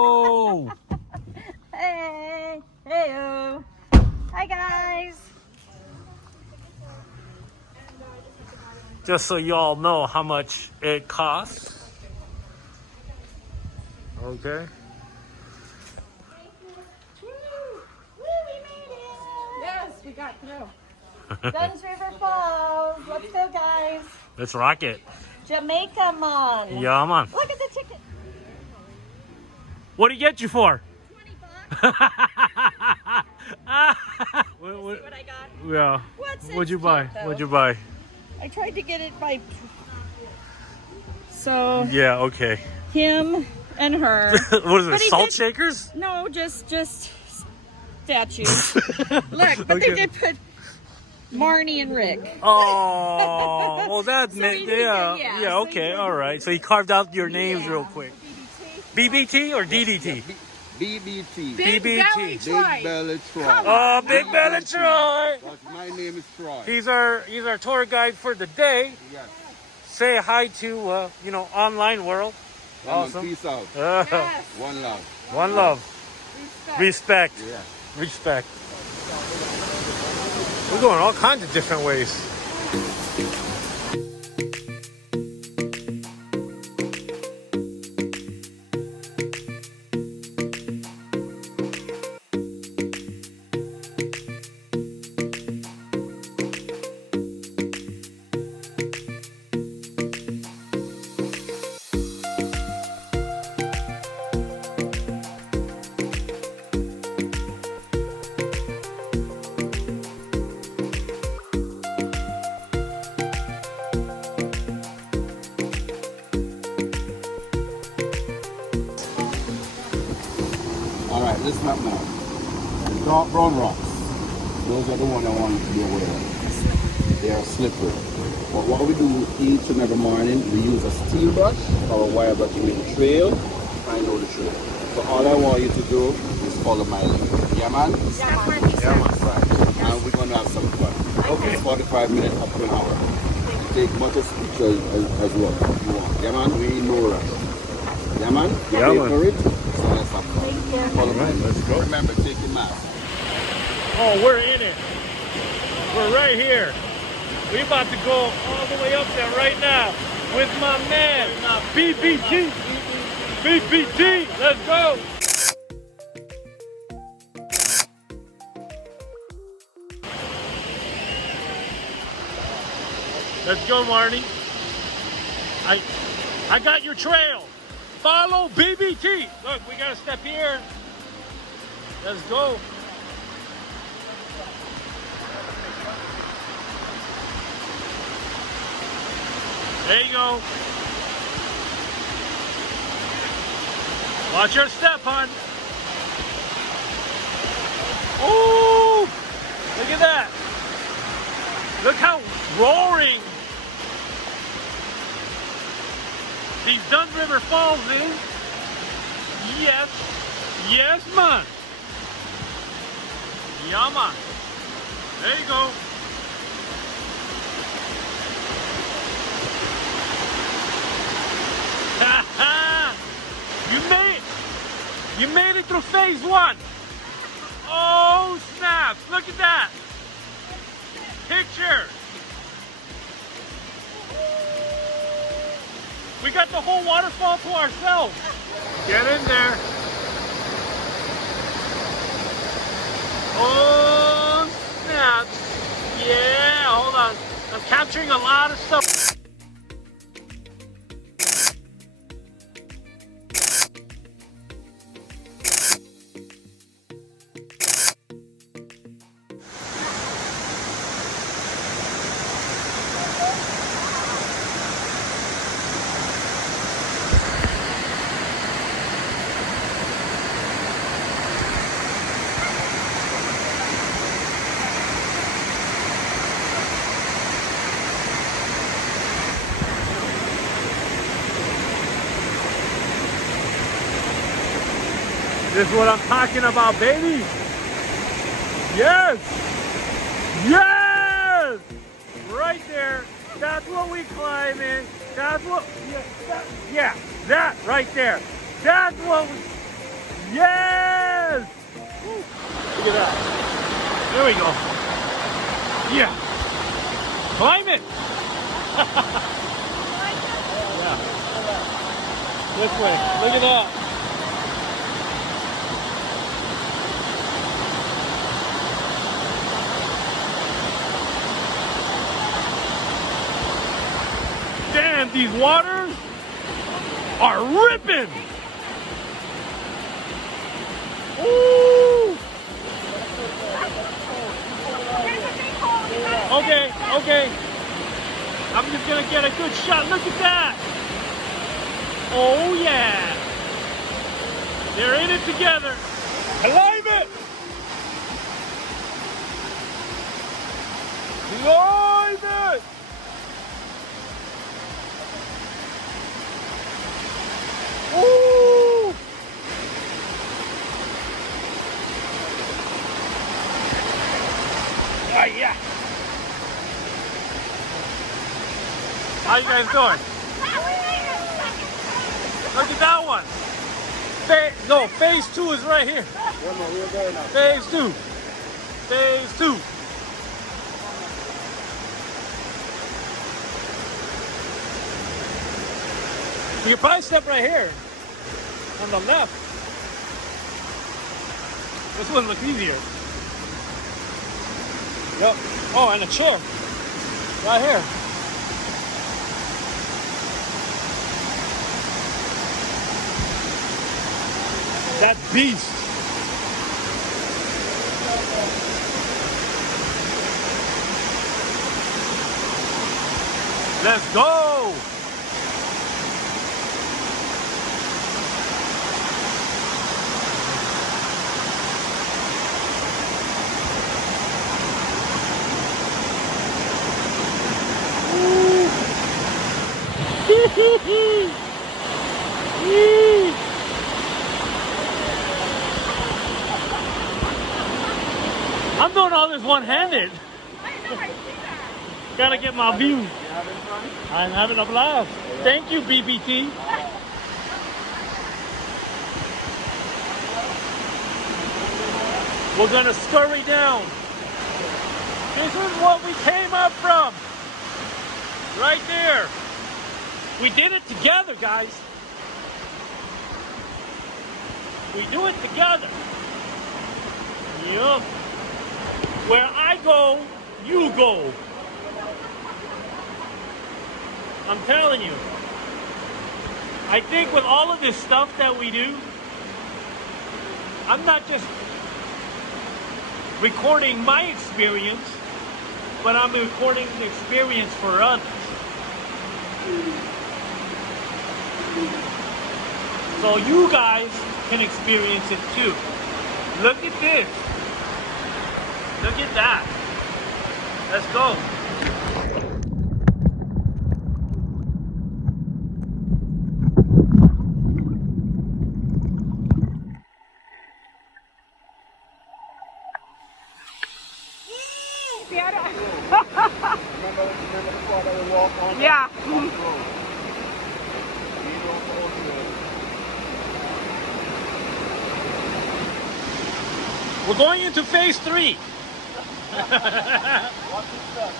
Yo! Hey! Heyo! Hi, guys! Just so y'all know how much it costs. Okay. Woo! Woo, we made it! Yes, we got through. Dunn's River Falls. Let's go, guys. Let's rock it. Jamaica, man. Yeah, man. Look at the ticket. What did he get you for? 20 bucks. what, See what I got? yeah. What's What'd you cute, buy? though. What'd you buy? I tried to get it by... So, Yeah, okay. him and her. What is But it, he salt did- shakers? No, just statues. Look, but they did put Marnie and Rick. Oh, well that So meant, he did yeah, that, yeah. yeah, So he okay, did all right. So he carved out your names Yeah. real quick. BBT. BBT or DDT? BBT. Big BBT. Belly Big Troy. Belly Troy. Oh, Big Belly Troy. My name is Troy. He's our tour guide for the day. Yes. Say hi to online world. Awesome. Peace out. Yes. One love. One love, respect, Yeah. respect. We're going all kinds of different ways. All right, listen up now. Dark brown rocks. Those are the ones I want you to be aware of. They are slippery. But what we do each and every morning, we use a steel brush or a wire brush to make a trail. I know the trail. So all I want you to do is follow my lead. Yeah, man? Yeah, man. Right. And we're going to have some fun. Okay. 45 minutes up to an hour. You take much as pictures as well if you want. Yeah, man? We need no rush. Yeah, man? You Yeah, pay man. for it? So let's have fun. Follow my lead. let's go. Remember, take your mask. Oh, we're in it. We're right here. We about to go all the way up there right now with my man, BBT. BBT, let's go. Let's go, Marnie. I got your trail. Follow BBT. Look, we got to step here. Let's go. There you go. Watch your step, hon. Oh, look at that. Look how roaring these Dunn River Falls is. Yes. Yes, man. Yeah, man. There you go. You made it! You made it through phase one! Oh snap! Look at that! Picture! We got the whole waterfall to ourselves! Get in there! Oh snap! Yeah, hold on. I'm capturing a lot of stuff. This is what I'm talking about, baby. Yes. Yes. Right there. That's what we climb in. That's what, yeah, that right there. That's what we, Yes! Look at that. There we go. Yeah. Climb it. Yeah. This way. Look at that. Damn, these waters are ripping. Ooh. Okay, okay. I'm just gonna get a good shot. Look at that. Oh yeah. They're in it together. Climb it. Climb it. Ooh. Ah, yeah. How you guys doing? Look at that one. No, phase 2 is right here. Phase 2. Phase 2. You can probably step right here on the left. This one looks easier. Yep. Oh, and a chair right here. That beast. Let's go. I'm doing all this one-handed. Gotta get my view. I'm having a blast. Thank you, BBT. We're gonna scurry down. This is what we came up from. Right there. We did it together, guys. We do it together. Yup. Where I go, you go. I'm telling you. I think with all of this stuff that we do, I'm not just recording my experience, but I'm recording the experience for others. So you guys can experience it too. Look at this. Look at that. Let's go. Remember the part that we walk on? Yeah. We're going into phase 3. Watch this stuff, watch this stuff.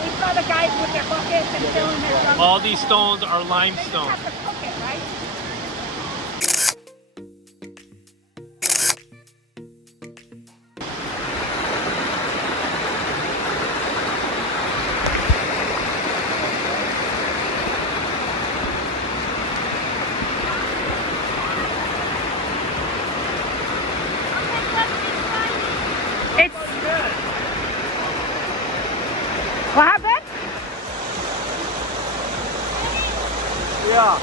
We saw the guys with their buckets and filling their drums. All these stones are They limestone. just have to cook it, right? It's... What happened? Yeah.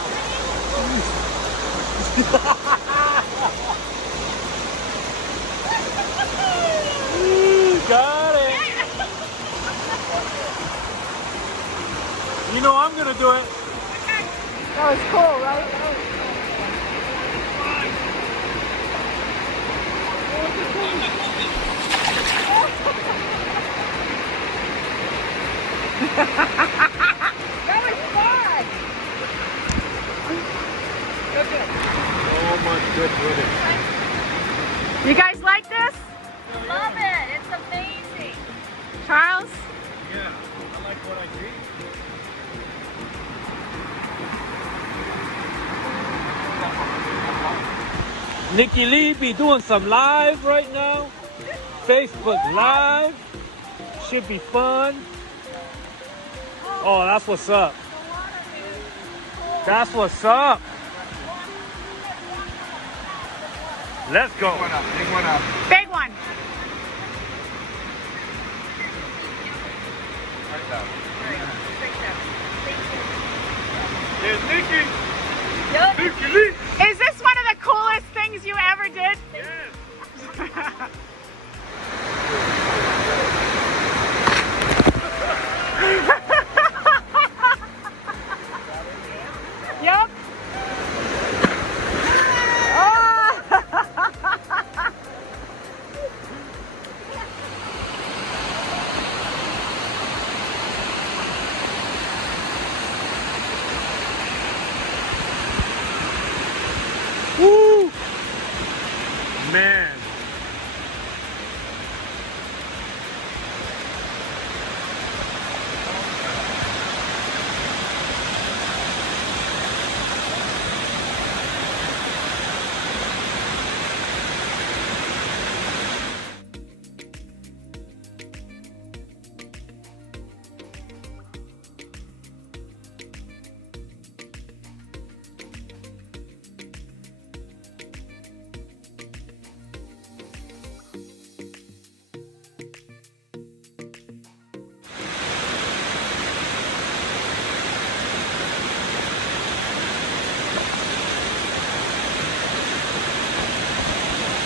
do it. That was cool, right? That was fun! Oh my goodness. You guys like this? Love it. It's amazing. Charles? Yeah, I like what I see. Nikki Lee be doing some live right now. Facebook Live. Should be fun. Oh, that's what's up. That's what's up. Let's go. Big one up, big one up. Big one. Right down. There's Nikki. Yep. Nikki Lee. Is this one of the coolest things you ever did? Yes. Yep. Woo! Man.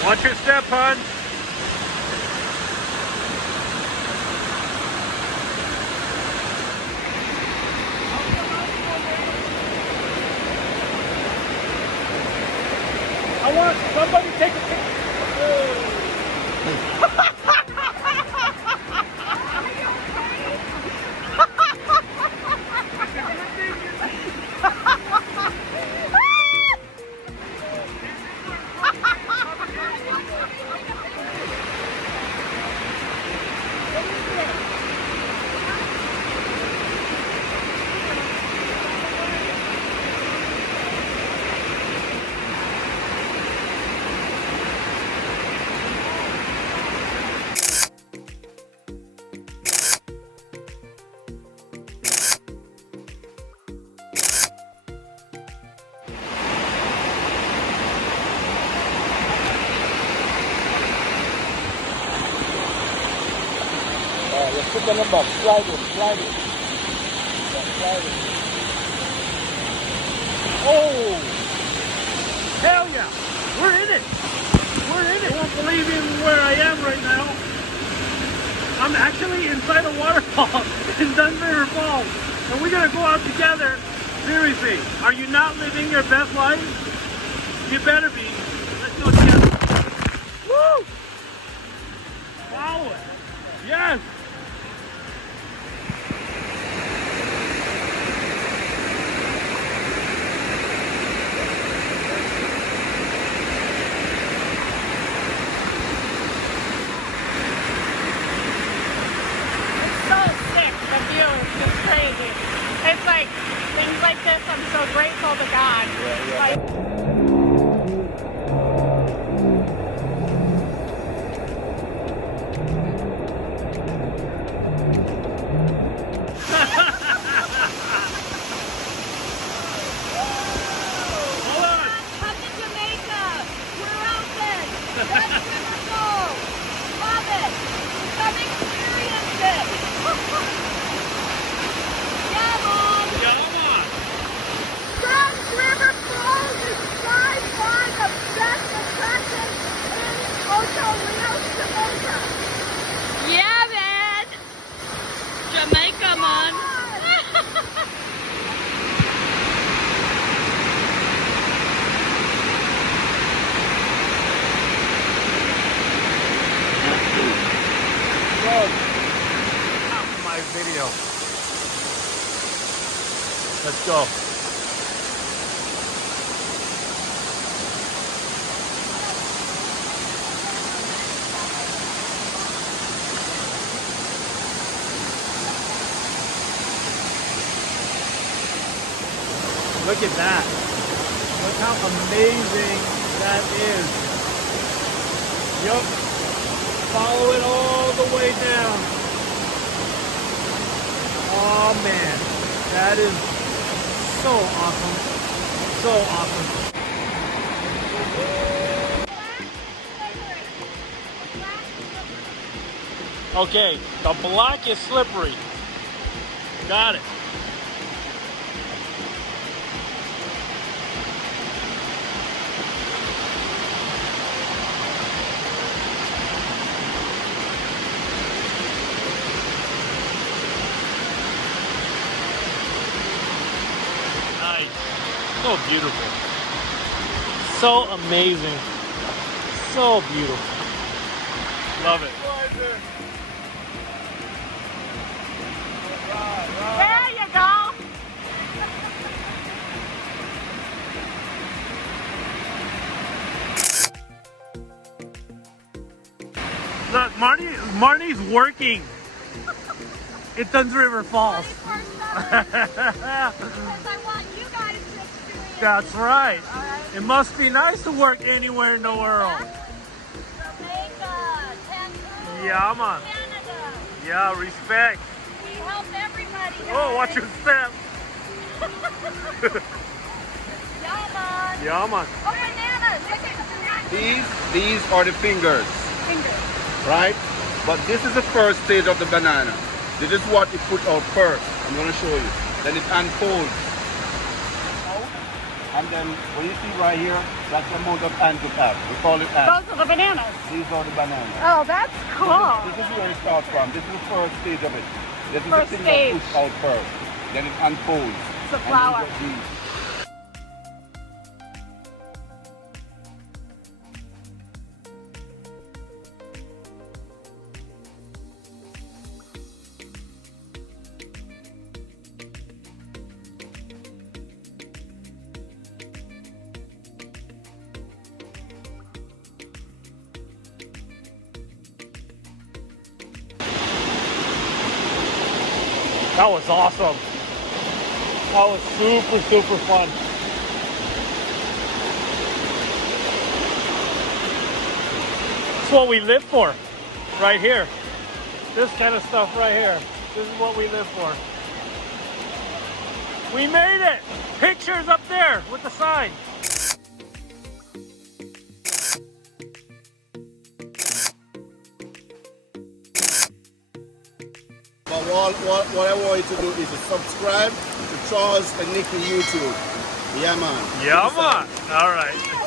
Watch your step, hon. I want somebody to take a picture. Let's put the number. Slide it, slide it. Slide it. Oh! Hell yeah! We're in it! We're in it! I won't believe in where I am right now. I'm actually inside a waterfall in Dunn River Falls. And we're gonna go out together. Seriously, are you not living your best life? You better be. Let's go together. Woo! Follow it. Yes! So sick. The view is just crazy. It's like things like this. I'm so grateful to God. Like, Hold on! Come to Jamaica. We're open. Let's river gold. Love it. Come experience it. Yeah, Mom. Come on! Dunn River Falls is by far the best attraction in Ocho Rios, Jamaica. Yeah, man. Jamaica, man. Let's go. Look at that. Look how amazing that is. Yup. Follow it all the way down. Oh man, that is so awesome. So awesome. Okay, the black is slippery. Got it. So beautiful. So amazing. So beautiful. Love it. There you go. Look, Marnie's working. It Dunn's River Falls. Because I want you guys to experience. That's right. All right. It must be nice to work anywhere in the world. Jamaica, Cancun, Yeah, man. Canada. Yeah, respect. We help everybody. Oh, watch your step. Yeah, man. Yeah, man. Oh, bananas. Look at bananas. These are the fingers, Fingers. right? But this is the first stage of the banana. This is what you put out first. I'm going to show you. Then it unfolds. And then when you see right here, that's the amount of ants it has. We call it ants. Those are the bananas. These are the bananas. Oh, that's cool. This is where it starts from. This is the first stage of it. This is First the thing stage. that pushes out first. Then it unfolds. It's a And flower. you get these. That was awesome. That was super, super fun. That's what we live for, right here. This kind of stuff right here. This is what we live for. We made it! Pictures up there with the sign. But what I want you to do is to subscribe to Charles and Nikki YouTube. Yeah, man. Yeah, man. All right.